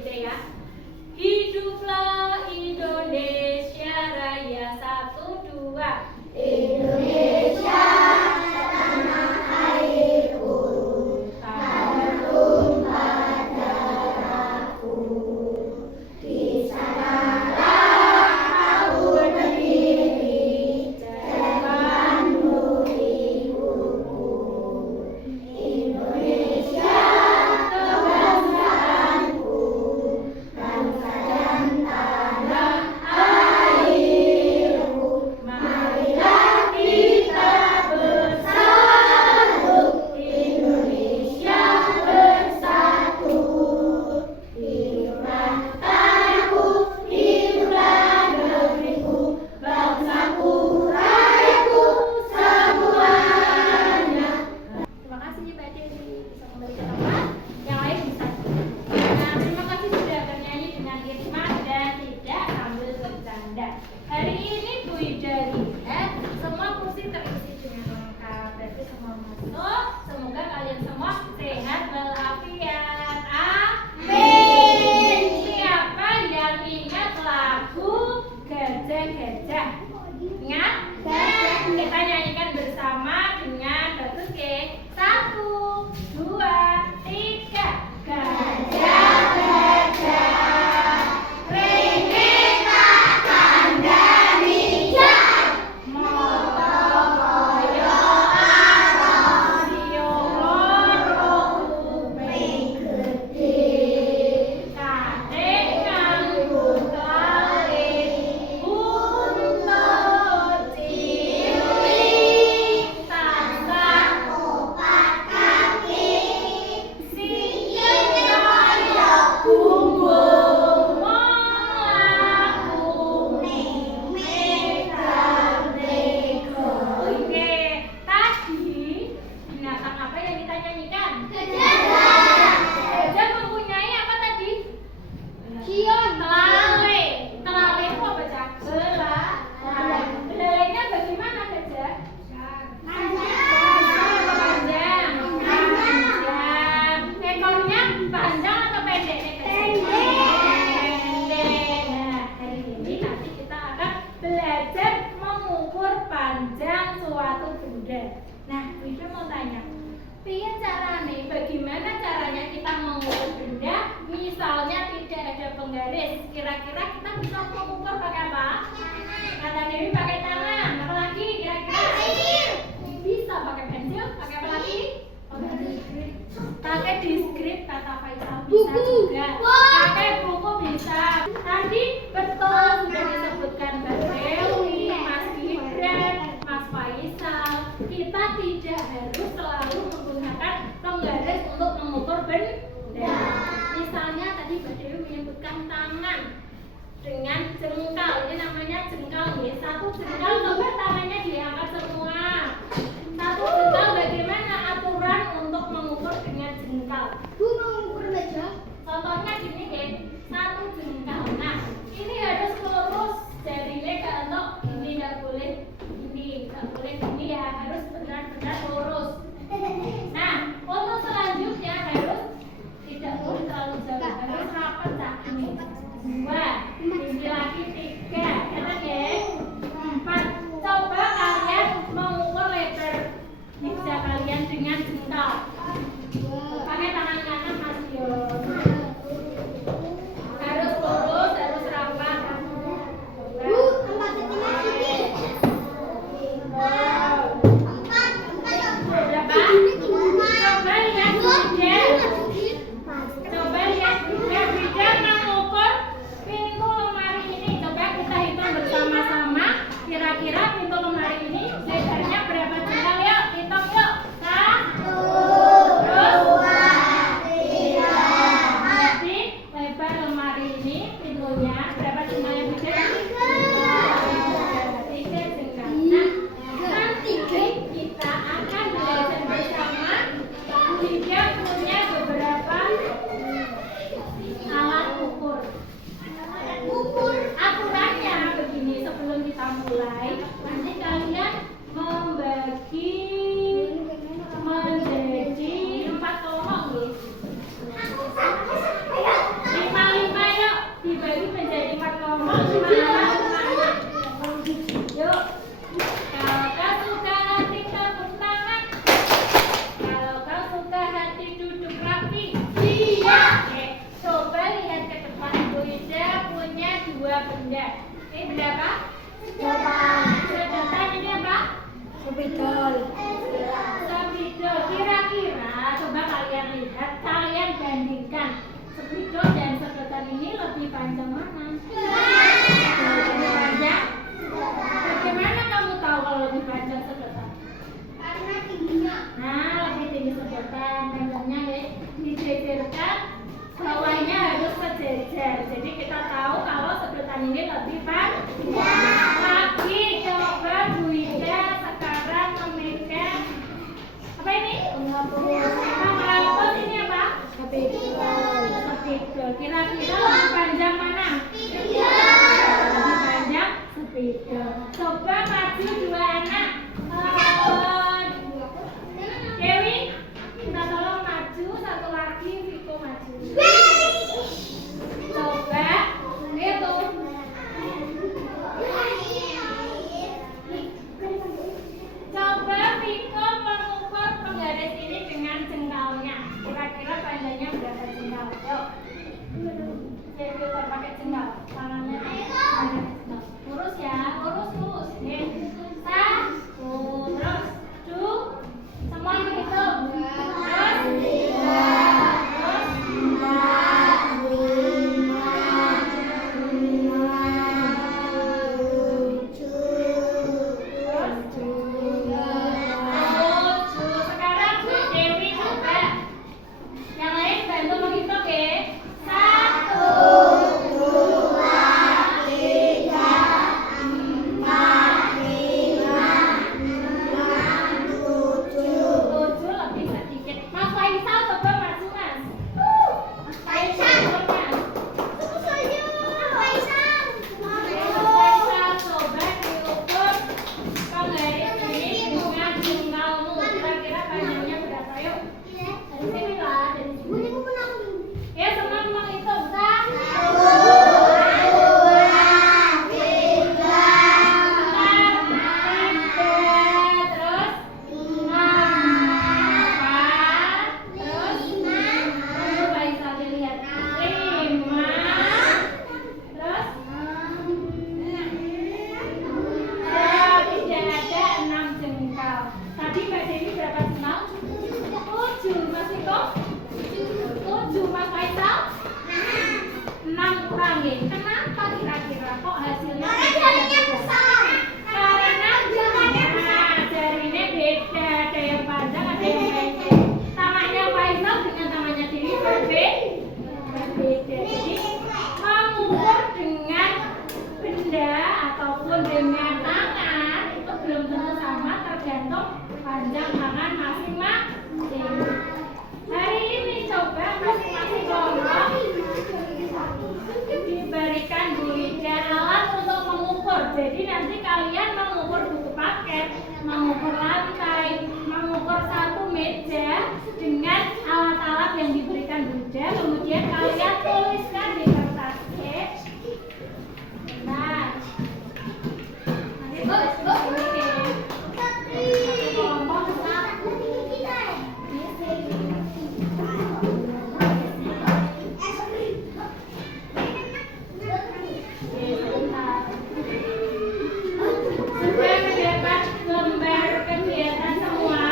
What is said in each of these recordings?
Indonesia ya. Hiduplah Indonesia Raya, 1, 2. Indonesia tanah airku, tanah tumpah darahku. Di sanalah aku berdiri, temanmu ibuku. Indonesia kebangsaanku, bangsa dan tanah airku. Marilah kita bersatu, Indonesia bersatu. Hiduplah tanahku, hiduplah negeriku, bangsaku, rakyatku semuanya. Terima kasih Mbak Dewi, bisa kembali ke tempat. Yang lain bisa. Nah, terima kasih sudah bernyanyi dengan hikmat dan tidak sambil bercanda. Hari ini Bu Ida lihat semua kursi terisi dengan lengkap. Berarti semua masuk. Semoga kalian semua sehat walafiat. Amin. Siapa yang ingat lagu Gajah-Gajah? Ingat? Kita nyanyikan bersama dengan bagus ya. 1, 2, 3. Gajah-gajah, ringkih takkan dari jauh, moto-moyo arah, Sioloro kuping gede, kadengan putlale buntut cilik tansah opat kaki, sikil kaya bumbung mlaku ning medan rego. Oke, tadi binatang apa yang kita nyanyikan? Gajah, Gajah mempunyai apa tadi? Kion, Telale. Telale itu apa, Cak? Belalainya bagaimana, Gajah? Panjang. Ekornya panjang atau pendek nih, Gajah? Pendek. Nah, hari ini nanti kita akan belajar mengukur panjang suatu benda. Nah, Bu Ida mau tanya, piye caranya? Bagaimana caranya kita mengukur benda? Misalnya tidak ada penggaris, kira-kira kita bisa mengukur pakai apa? Kata Dewi pakai tangan, apa lagi kira-kira? Bisa pakai pensil, pakai apa lagi? Pakai diskrip, kata Faisal bisa juga. Pakai buku bisa. Tadi betul sudah disebutkan Mbak Dewi, Mas Gibran, Mas Faisal. Kita tidak harus selalu menggunakan penggaris untuk mengukur benda. Misalnya tadi Mbak Dewi menyebutkan tangan dengan jengkal. Ini namanya jengkal ya. 1 jengkal, coba tangannya diangkat semua. 1 jengkal, bagaimana aturan untuk mengukur dengan jengkal? Bu mau ukur meja? Contohnya gini ya, 1 jengkal. Nah, ini harus lurus jarinya ke entok. Ini nggak boleh ini, nggak boleh ini ya, harus benar-benar lurus. Nah, untuk selanjutnya harus tidak boleh terlalu jauh, harus rapat cak ini. 2, ini lagi 3, enak ya? 4, coba kalian mengukur lebar meja kalian dengan jengkal. Pakai tangan kanan Mas Dion. Harus lurus, harus rapat. Bu, 4 cm. Wow. 4. Berapa? Coba lihat Bida. Coba lihat Bida. Bida mengukur pintu lemari ini. Coba kita hitung bersama-sama. Kira-kira pintu lemari ini lebarnya berapa jengkal? Yuk, hitung yuk. 1, terus 3. berarti lebar lemari ini pintunya berapa jengkalnya Bida? 3 jengkal. Nah, nanti kita akan belajar bersama. Bida punya beberapa alat ukur. Aturannya begini, sebelum kita mulai, nanti kalian membagi menjadi 4 kelompok nih. 5 panjang mana? Lebih panjang? Bagaimana kamu tahu kalau lebih panjang sedotan? Karena tingginya. Nah, lebih tinggi sedotan, panjangnya ya dijejerkan, bawahnya harus sejejer. Jadi kita tahu kalau sedotan ini lebih panjang. Lagi coba Bu Ida sekarang memegang apa ini? Penghapus ini apa? Spidol. Kira-kira lebih panjang mana? Lebih panjang spidol. Coba maju dua anak. Dewi, kita tolong maju, satu lagi Viko maju. Coba, itu. Coba Viko mengukur penggaris ini dengan jengkalnya. Kira-kira panjangnya berapa jengkal? Yuk. Jadi kita pakai jengkal. Tangannya pakai jengkal. Lurus ya, lurus. Nih. Satu, terus. Dua. Semua hitung. Terus. Tiga. Sekarang Bu Dewi coba. Yang lain bantu menghitung ya. 1, 2, 3, 4, 5, 6, 7 lebih sedikit. Mas Faisal coba maju Mas. Mas Faisal coba. Mas Faisal coba diukur penggaris ini dengan jengkalmu. Kira-kira panjangnya berapa? Yuk. Dari sini lah, dari sini. Ya, teman-teman hitung. 6 jengkal. Tadi Mbak Dewi berapa jengkal? 7. Mas Iko? 7. Mas Faisal? 6 kurangin. Kenapa kira-kira kok hasilnya beda? Karena jarinya beda. Ada yang panjang, ada yang pendek. Tangannya Faisal dengan tangannya Dewi berbeda. Jadi mengukur dengan benda ataupun dengan tangan itu belum tentu sama, tergantung panjang tangan masing-masing. Hari ini coba masing-masing kelompok diberikan Bu Ida alat untuk mengukur. Jadi nanti kalian mengukur buku paket, mengukur lantai, mengukur satu meja dengan alat-alat yang diberikan Bu Ida. Kemudian kalian tuliskan di kertas. Nah, nanti tulis di sini deh. Satu kelompok sudah mendapat lembar kegiatan semua.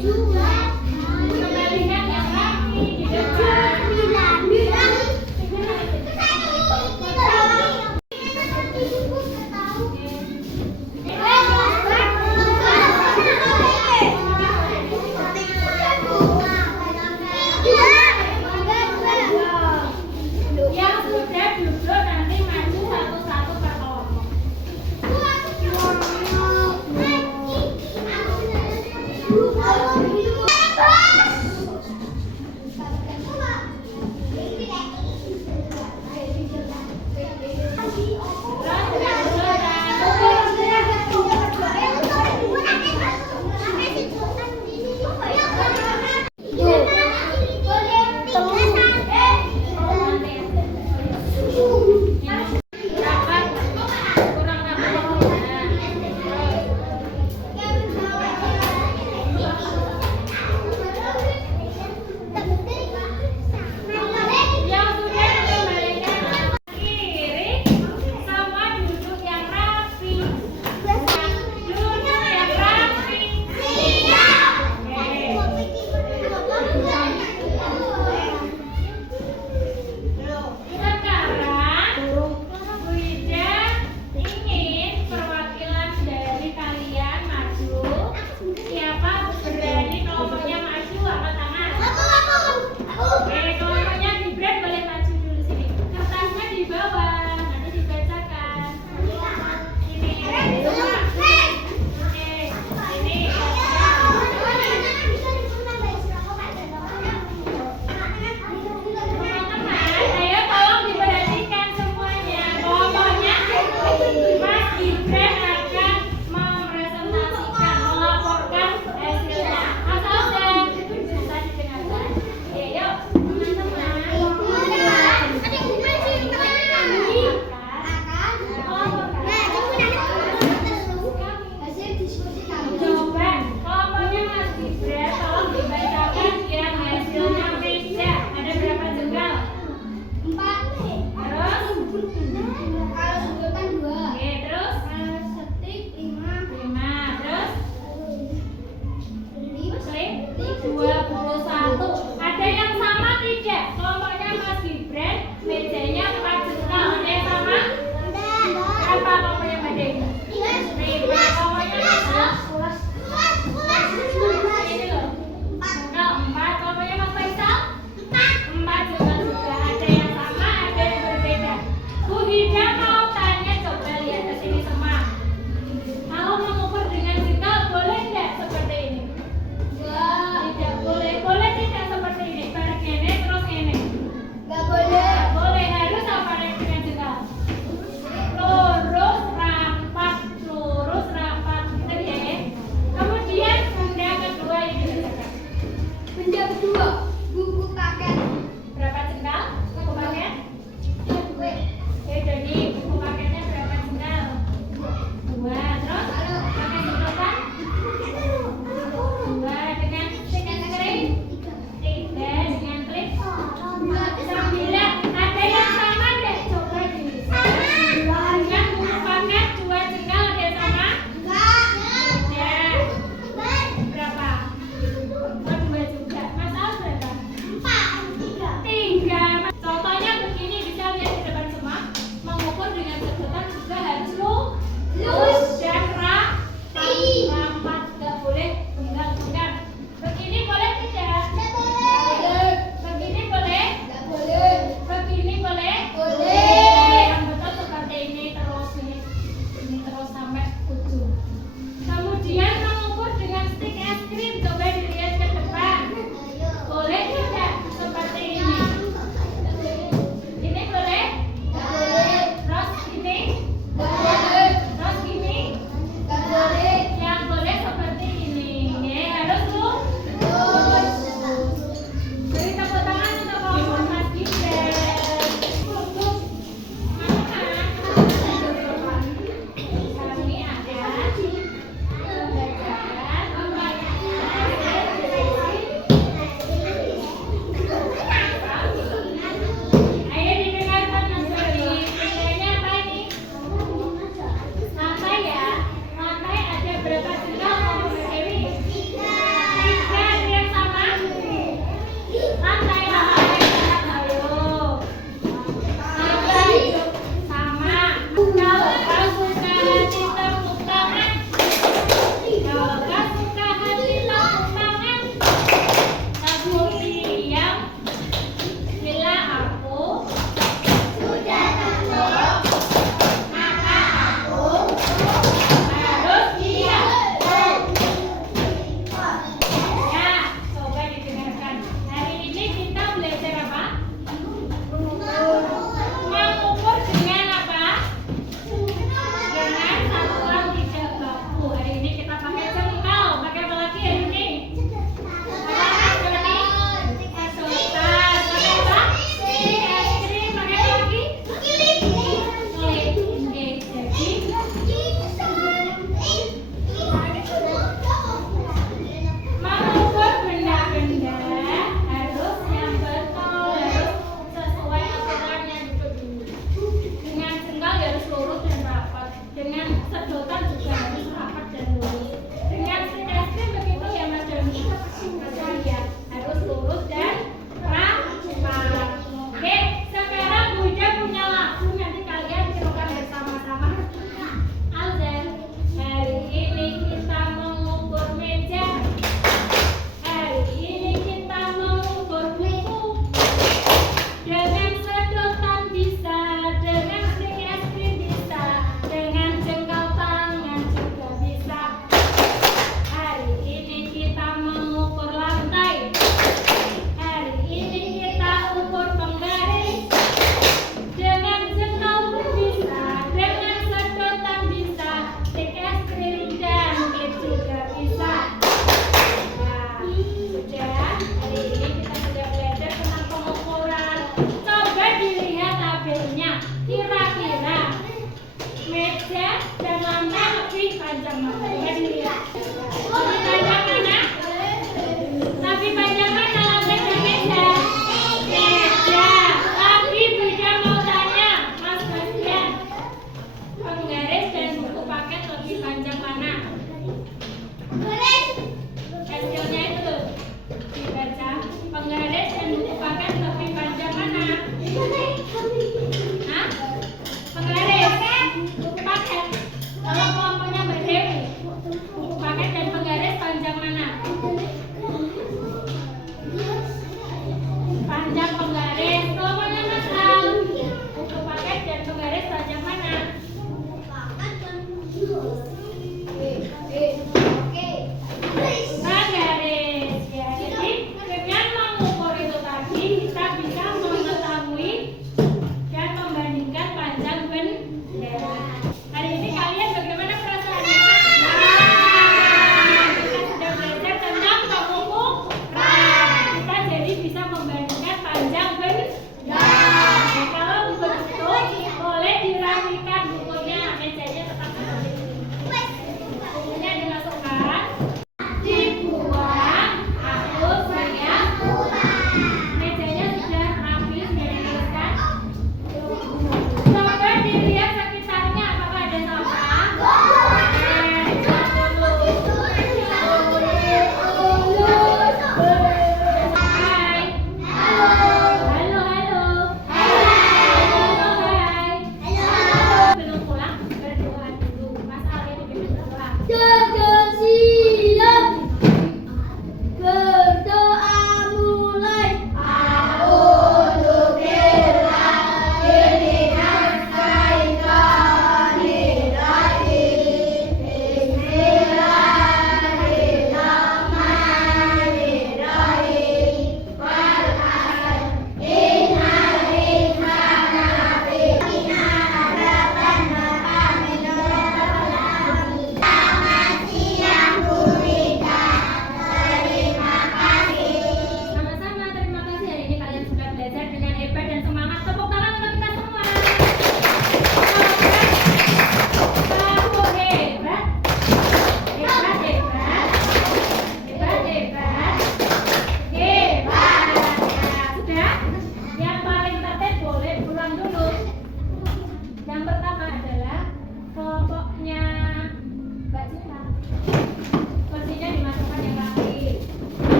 Jual.